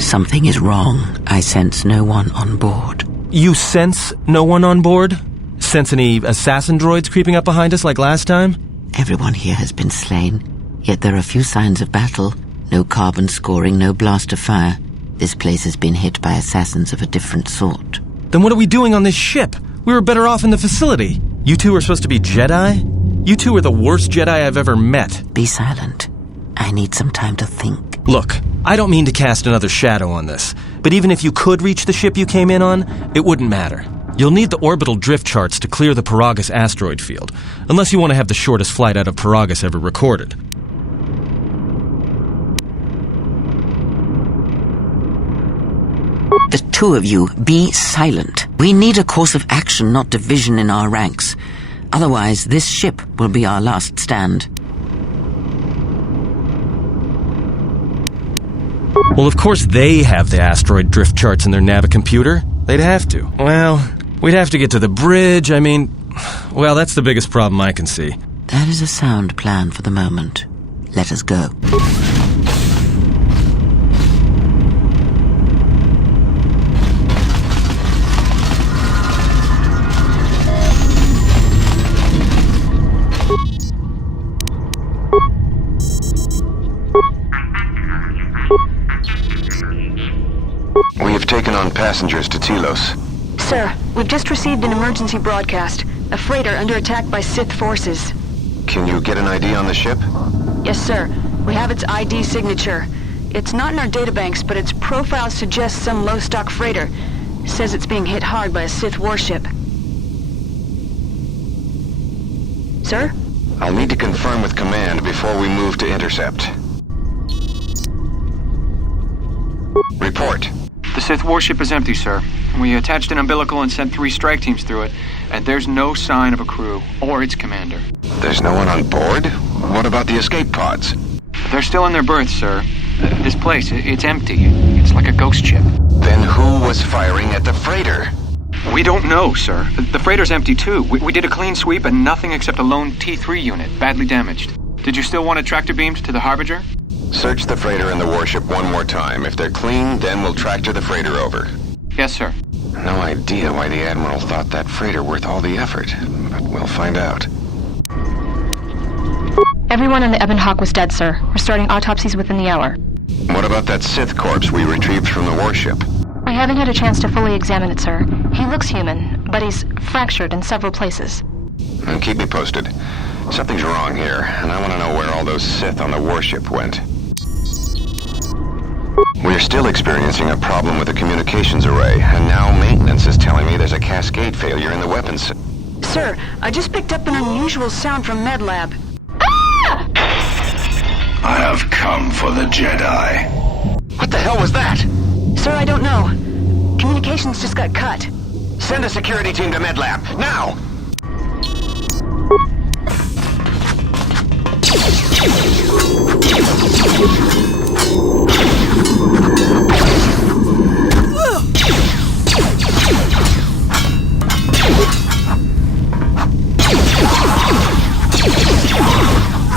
Something is wrong. I sense no one on board. You sense no one on board? Sense any assassin droids creeping up behind us like last time? Everyone here has been slain, yet there are few signs of battle. No carbon scoring, no blast of fire. This place has been hit by assassins of a different sort. Then what are we doing on this ship? We were better off in the facility. You two are supposed to be Jedi? You two are the worst Jedi I've ever met. Be silent. I need some time to think. Look, I don't mean to cast another shadow on this, but even if you could reach the ship you came in on, it wouldn't matter. You'll need the orbital drift charts to clear the Paragus asteroid field, unless you want to have the shortest flight out of Paragus ever recorded. The two of you, be silent. We need a course of action, not division in our ranks. Otherwise, this ship will be our last stand. Well, of course they have the asteroid drift charts in their navicomputer. They'd have to. Well, we'd have to get to the bridge. I mean, well, that's the biggest problem I can see. That is a sound plan for the moment. Let us go. We have taken on passengers to Telos. Sir, we've just received an emergency broadcast. A freighter under attack by Sith forces. Can you get an ID on the ship? Yes, sir. We have its ID signature. It's not in our databanks, but its profile suggests some low-stock freighter. Says it's being hit hard by a Sith warship. Sir? I'll need to confirm with command before we move to intercept. Report. The Sith warship is empty, sir. We attached an umbilical and sent 3 strike teams through it, and there's no sign of a crew or its commander. There's no one on board? What about the escape pods? They're still in their berths, sir. This place, it's empty. It's like a ghost ship. Then who was firing at the freighter? We don't know, sir. The freighter's empty, too. We did a clean sweep and nothing except a lone T3 unit, badly damaged. Did you still want a tractor beamed to the Harbinger? Search the freighter and the warship one more time. If they're clean, then we'll tractor the freighter over. Yes, sir. No idea why the Admiral thought that freighter worth all the effort, but we'll find out. Everyone on the Ebon Hawk was dead, sir. We're starting autopsies within the hour. What about that Sith corpse we retrieved from the warship? I haven't had a chance to fully examine it, sir. He looks human, but he's fractured in several places. And keep me posted. Something's wrong here, and I want to know where all those Sith on the warship went. We're still experiencing a problem with the communications array, and now maintenance is telling me there's a cascade failure in the weapons. Sir, I just picked up an unusual sound from MedLab. I have come for the Jedi. What the hell was that? Sir, I don't know. Communications just got cut. Send a security team to MedLab, now!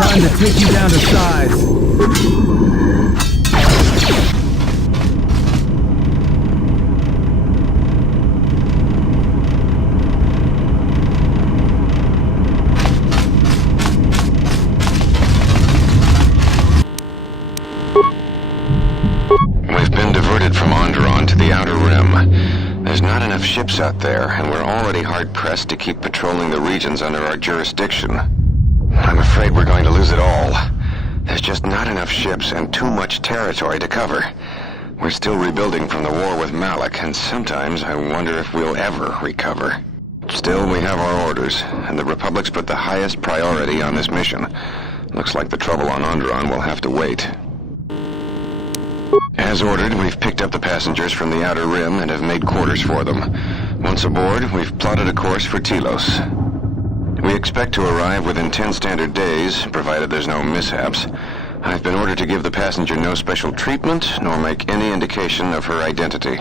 Time to take you down to size. We've been diverted from Onderon to the Outer Rim. There's not enough ships out there, and we're already hard-pressed to keep patrolling the regions under our jurisdiction. I'm afraid we're going to lose it all. There's just not enough ships and too much territory to cover. We're still rebuilding from the war with Malak, and sometimes I wonder if we'll ever recover. Still, we have our orders, and the Republic's put the highest priority on this mission. Looks like the trouble on Onderon will have to wait. As ordered, we've picked up the passengers from the Outer Rim and have made quarters for them. Once aboard, we've plotted a course for Telos. We expect to arrive within 10 standard days, provided there's no mishaps. I've been ordered to give the passenger no special treatment, nor make any indication of her identity.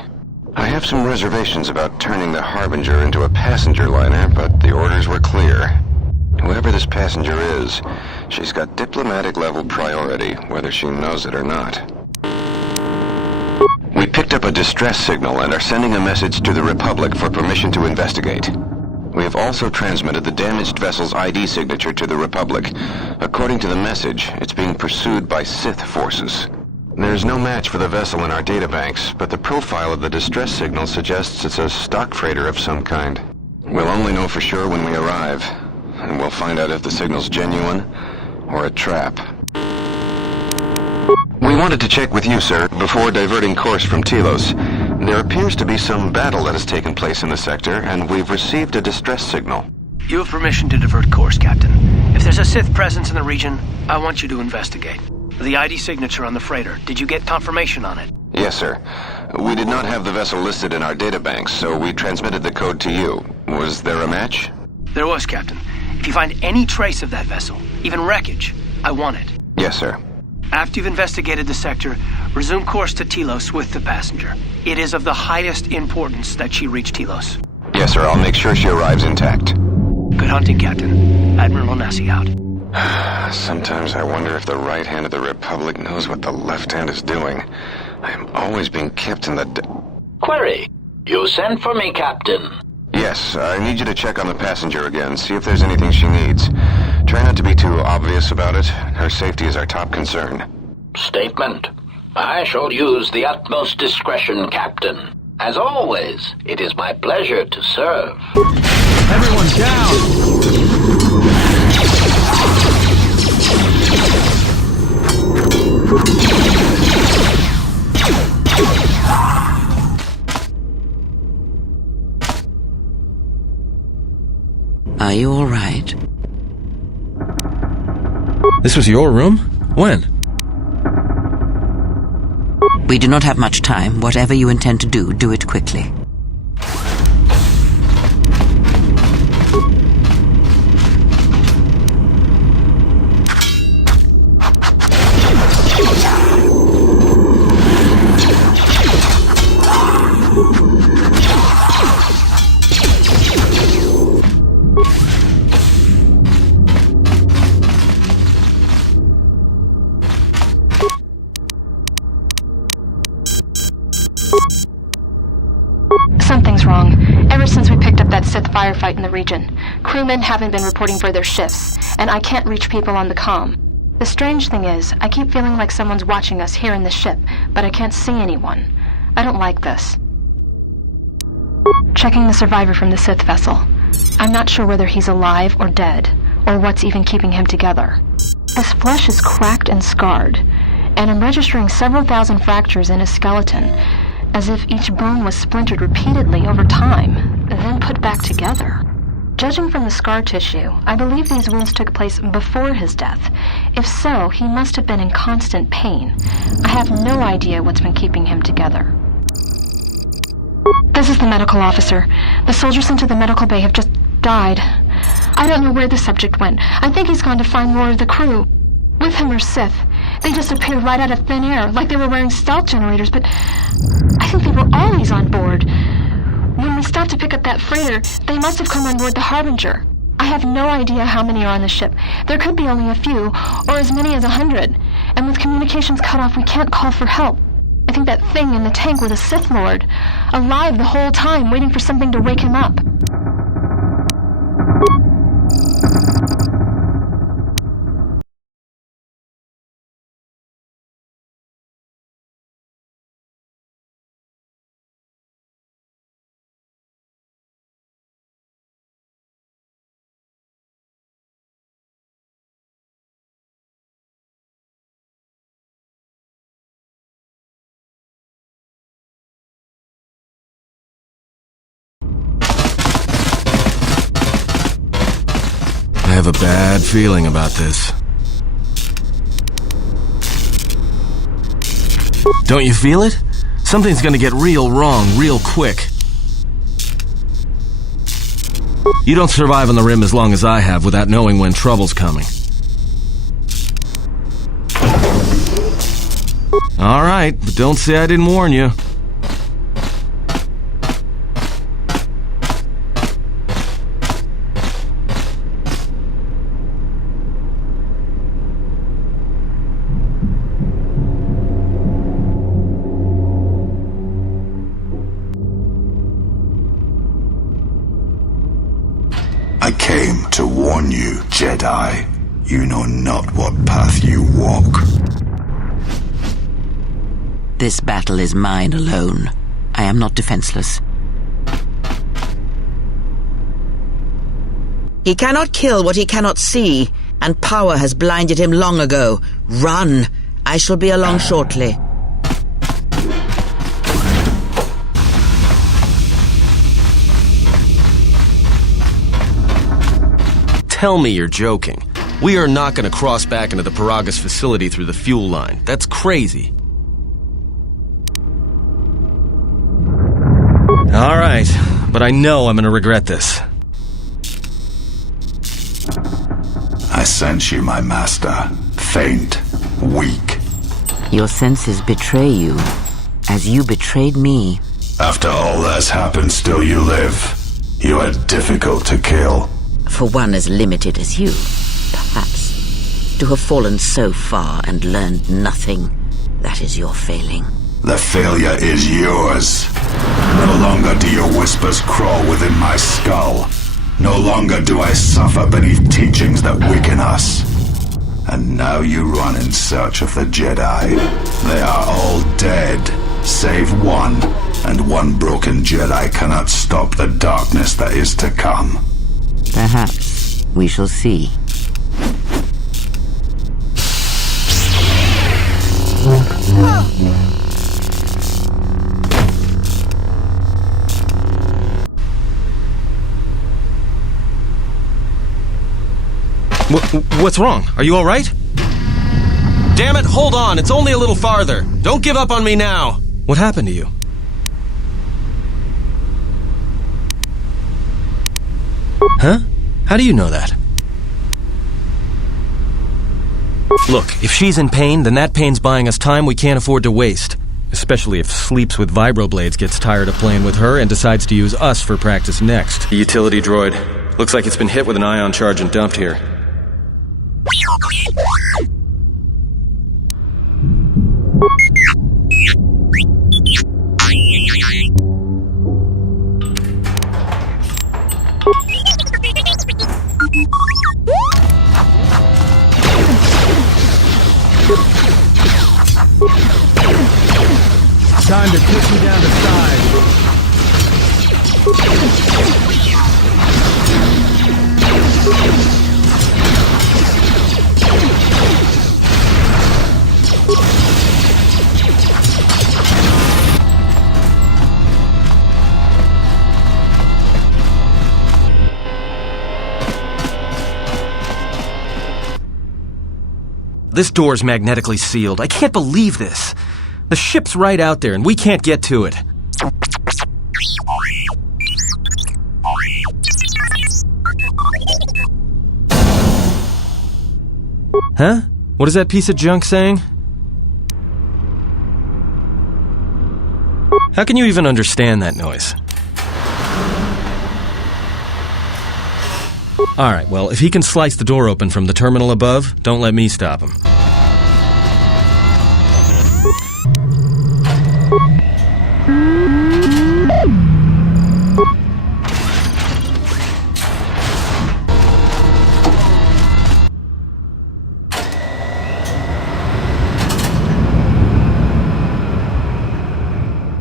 I have some reservations about turning the Harbinger into a passenger liner, but the orders were clear. Whoever this passenger is, she's got diplomatic level priority, whether she knows it or not. distress signal and are sending a message to the Republic for permission to investigate. We have also transmitted the damaged vessel's ID signature to the Republic. According to the message, it's being pursued by Sith forces. There's no match for the vessel in our databanks, but the profile of the distress signal suggests it's a stock freighter of some kind. We'll only know for sure when we arrive, and we'll find out if the signal's genuine or a trap. We wanted to check with you, sir, before diverting course from Telos. There appears to be some battle that has taken place in the sector, and we've received a distress signal. You have permission to divert course, Captain. If there's a Sith presence in the region, I want you to investigate. The ID signature on the freighter, did you get confirmation on it? Yes, sir. We did not have the vessel listed in our databanks, so we transmitted the code to you. Was there a match? There was, Captain. If you find any trace of that vessel, even wreckage, I want it. Yes, sir. After you've investigated the sector, resume course to Telos with the passenger. It is of the highest importance that she reach Telos. Yes, sir. I'll make sure she arrives intact. Good hunting, Captain. Admiral Onasi out. Sometimes I wonder if the right hand of the Republic knows what the left hand is doing. I am always being kept in the... Query. You sent for me, Captain. Yes, I need you to check on the passenger again, see if there's anything she needs. Try not to be too obvious about it. Her safety is our top concern. Statement. I shall use the utmost discretion, Captain. As always, it is my pleasure to serve. Everyone down! Are you all right? This was your room? When? We do not have much time. Whatever you intend to do, do it quickly. Something's wrong. Ever since we picked up that Sith firefight in the region, crewmen haven't been reporting for their shifts, and I can't reach people on the comm. The strange thing is, I keep feeling like someone's watching us here in the ship, but I can't see anyone. I don't like this. Checking the survivor from the Sith vessel. I'm not sure whether he's alive or dead, or what's even keeping him together. His flesh is cracked and scarred, and I'm registering several thousand fractures in his skeleton, as if each bone was splintered repeatedly over time, then put back together. Judging from the scar tissue, I believe these wounds took place before his death. If so, he must have been in constant pain. I have no idea what's been keeping him together. This is the medical officer. The soldiers sent to the medical bay have just died. I don't know where the subject went. I think he's gone to find more of the crew. With him are Sith. They just appeared right out of thin air, like they were wearing stealth generators, but I think they were always on board. When we stopped to pick up that freighter, they must have come on board the Harbinger. I have no idea how many are on the ship. There could be only a few, or as many as 100. And with communications cut off, we can't call for help. I think that thing in the tank was a Sith Lord, alive the whole time, waiting for something to wake him up. I have a bad feeling about this. Don't you feel it? Something's gonna get real wrong real quick. You don't survive on the Rim as long as I have without knowing when trouble's coming. All right, but don't say I didn't warn you. I came to warn you, Jedi. You know not what path you walk. This battle is mine alone. I am not defenseless. He cannot kill what he cannot see, and power has blinded him long ago. Run! I shall be along shortly. Tell me you're joking. We are not going to cross back into the Paragus facility through the fuel line. That's crazy. All right, but I know I'm going to regret this. I sense you, my master. Faint, weak. Your senses betray you, as you betrayed me. After all that's happened, still you live. You are difficult to kill. For one as limited as you, perhaps. To have fallen so far and learned nothing, that is your failing. The failure is yours. No longer do your whispers crawl within my skull. No longer do I suffer beneath teachings that weaken us. And now you run in search of the Jedi. They are all dead, save one, and one broken Jedi cannot stop the darkness that is to come. Perhaps we shall see. What's wrong? Are you all right? Damn it, hold on. It's only a little farther. Don't give up on me now. What happened to you? Huh? How do you know that? Look, if she's in pain, then that pain's buying us time we can't afford to waste. Especially if Sleeps with Vibroblades gets tired of playing with her and decides to use us for practice next. The utility droid. Looks like it's been hit with an ion charge and dumped here. Time to push you down the side. This door's magnetically sealed. I can't believe this. The ship's right out there, and we can't get to it. Huh? What is that piece of junk saying? How can you even understand that noise? Alright, well, if he can slice the door open from the terminal above, don't let me stop him.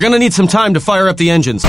Gonna need some time to fire up the engines.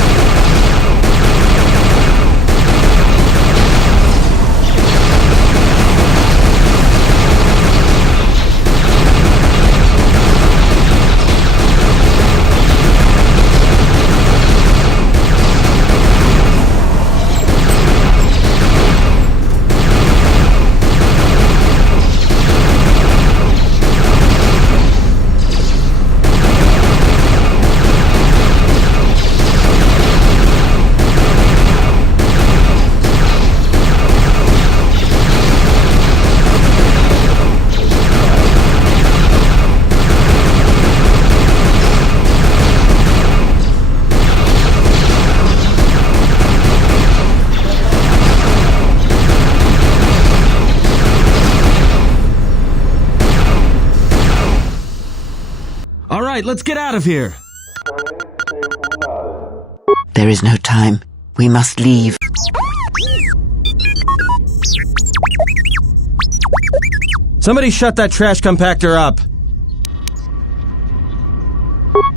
Let's get out of here. There is no time. We must leave. Somebody shut that trash compactor up!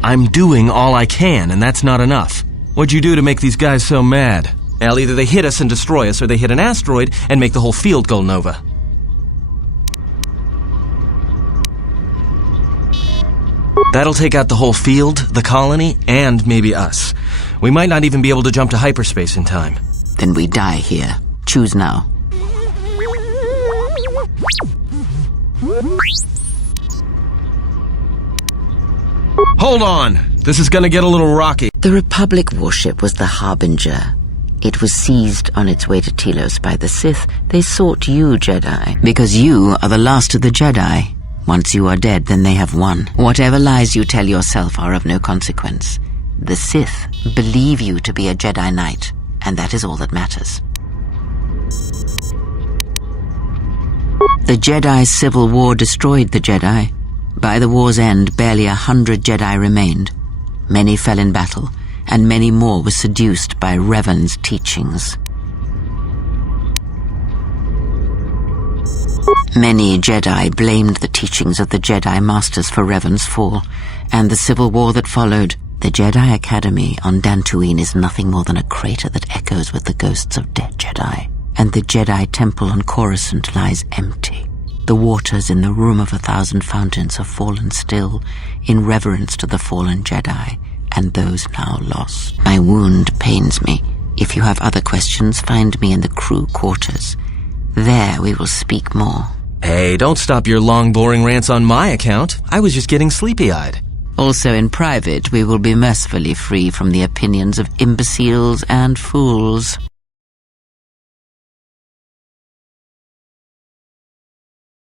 I'm doing all I can, and that's not enough. What'd you do to make these guys so mad? Well, either they hit us and destroy us, or they hit an asteroid and make the whole field go nova. That'll take out the whole field, the colony, and maybe us. We might not even be able to jump to hyperspace in time. Then we die here. Choose now. Hold on! This is gonna get a little rocky. The Republic warship was the Harbinger. It was seized on its way to Telos by the Sith. They sought you, Jedi, because you are the last of the Jedi. Once you are dead, then they have won. Whatever lies you tell yourself are of no consequence. The Sith believe you to be a Jedi Knight, and that is all that matters. The Jedi Civil War destroyed the Jedi. By the war's end, barely 100 Jedi remained. Many fell in battle, and many more were seduced by Revan's teachings. Many Jedi blamed the teachings of the Jedi Masters for Revan's fall, and the civil war that followed. The Jedi Academy on Dantooine is nothing more than a crater that echoes with the ghosts of dead Jedi, and the Jedi Temple on Coruscant lies empty. The waters in the Room of 1,000 Fountains have fallen still, in reverence to the fallen Jedi, and those now lost. My wound pains me. If you have other questions, find me in the crew quarters. There we will speak more. Hey, don't stop your long, boring rants on my account. I was just getting sleepy-eyed. Also in private, we will be mercifully free from the opinions of imbeciles and fools.